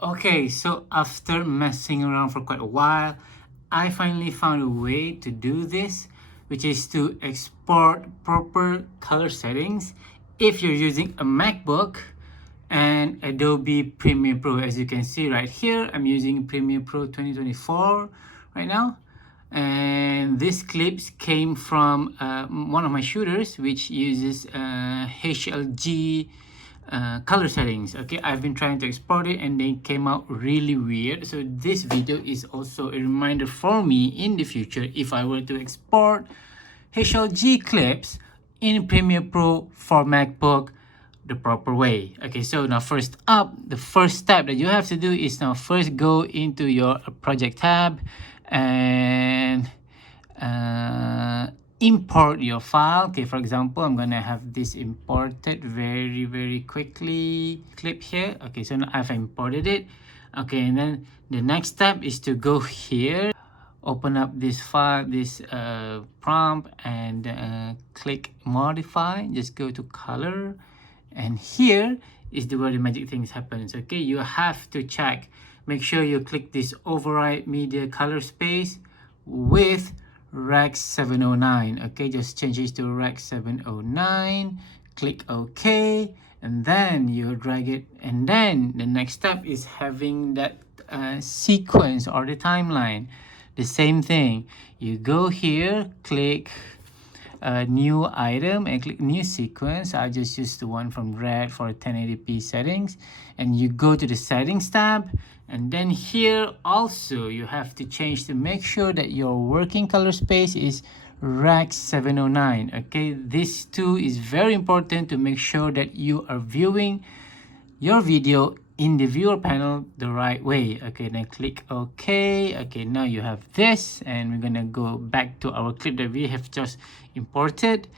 Okay, so after messing around for quite a while, I finally found a way to do this, which is to export proper color settings if you're using a MacBook and Adobe Premiere Pro. As you can see right here, I'm using Premiere Pro 2024 right now. And these clips came from one of my shooters, which uses HLG color settings. Okay, I've been trying to export it and they came out really weird. So this video is also a reminder for me in the future if I were to export HLG clips in Premiere Pro for MacBook the proper way. Okay, so now first up, the first step that you have to do is now first go into your project tab and import your file. Okay, for example, I'm gonna have this imported very quickly. Clip here. Okay, so now I've imported it. Okay, and then the next step is to go here, open up this file, this prompt, and click modify. Just go to color, and here is where the magic things happens. Okay, you have to check, make sure you click this override media color space with Rec 709. Okay, just change it to Rec 709, click OK, and then you drag it, and then the next step is having that sequence or the timeline. The same thing, you go here, click new item and click new sequence. I just use the one from Red for 1080p settings, and you go to the settings tab, and then here also you have to change to make sure that your working color space is Rec 709. Okay, this too is very important to make sure that you are viewing your video in the viewer panel the right way. Okay, then click OK. Okay, now you have this, and we're gonna go back to our clip that we have just imported,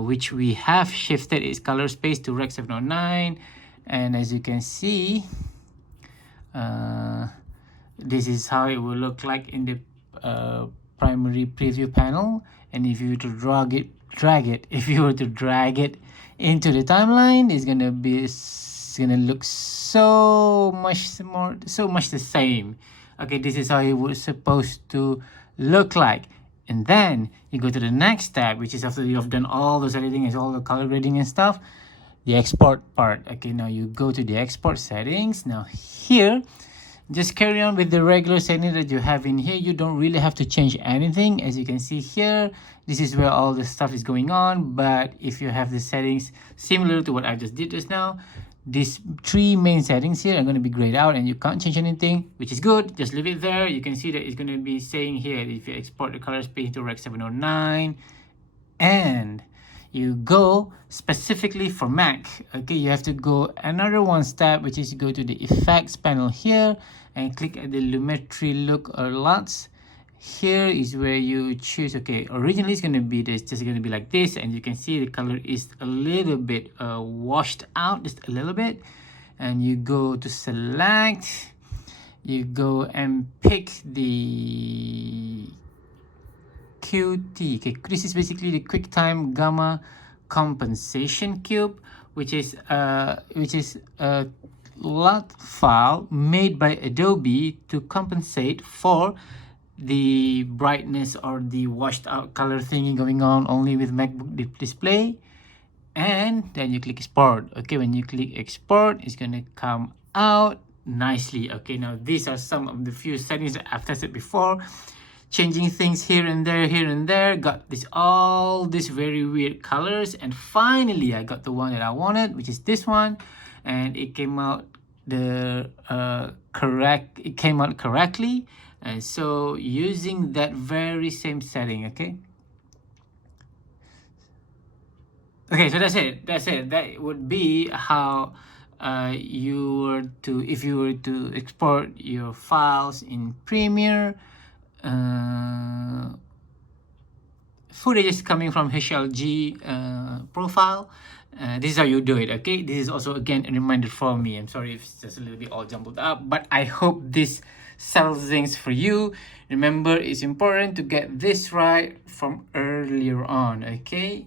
which we have shifted its color space to Rec 709. And as you can see, this is how it will look like in the primary preview panel. And if you were to drag it, if you were to drag it into the timeline, it's gonna look so much the same. Okay, this is how it was supposed to look like. And then you go to the next tab, which is after you've done all those editing, all the color grading and stuff, the export part. Okay, now you go to the export settings. Now here, just carry on with the regular settings that you have in here. You don't really have to change anything. As you can see here, this is where all the stuff is going on. But if you have the settings similar to what I just did just now, these three main settings here are going to be grayed out and you can't change anything, which is good. Just leave it there. You can see that it's going to be saying here, if you export the color space to Rec 709 and you go specifically for Mac, okay, you have to go another one step, which is go to the effects panel here and click at the Lumetri look or LUTs. Here is where you choose. Okay, originally it's going to be this, just going to be like this, and you can see the color is a little bit washed out, just a little bit. And you go to select, you go and pick the QT. Okay, this is basically the QuickTime Gamma Compensation Cube, which is a LUT file made by Adobe to compensate for the brightness or the washed out color thingy going on only with MacBook display. And then you click export. Okay, when you click export, it's gonna come out nicely. Okay, now these are some of the few settings that I've tested before, changing things here and there, got this all these very weird colors, and finally I got the one that I wanted, which is this one, and it came out correctly. And so using that very same setting. Okay, so that's it. That would be how you were to, if you were to export your files in Premiere, footage is coming from HLG profile. This is how you do it. Okay, this is also again a reminder for me. I'm sorry if it's just a little bit all jumbled up, but I hope this settles things for you. Remember, it's important to get this right from earlier on. Okay,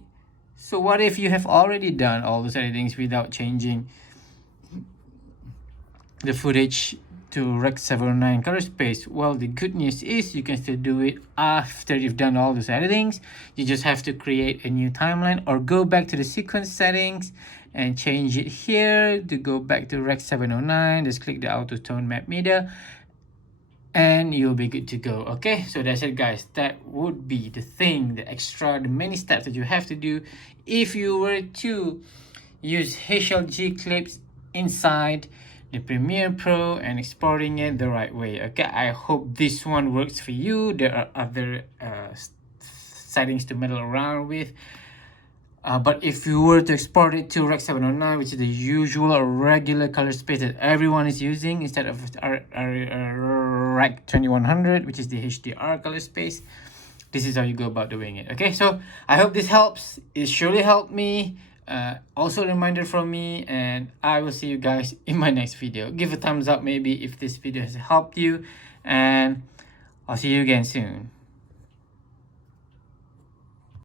so what if you have already done all those editings without changing the footage to Rec 709 color space. Well, the good news is you can still do it after you've done all those editings. You just have to create a new timeline or go back to the sequence settings and change it here to go back to Rec 709. Just click the auto tone map media and you'll be good to go. Okay, so that's it guys. That would be the thing, the extra, the many steps that you have to do if you were to use HLG clips inside the Premiere Pro and exporting it the right way. Okay, I hope this one works for you. There are other settings to meddle around with. But if you were to export it to Rec 709, which is the usual or regular color space that everyone is using, instead of Rec 2100, which is the HDR color space, this is how you go about doing it. Okay, so I hope this helps. It surely helped me. Also a reminder from me, and I will see you guys in my next video. Give a thumbs up maybe if this video has helped you, and I'll see you again soon.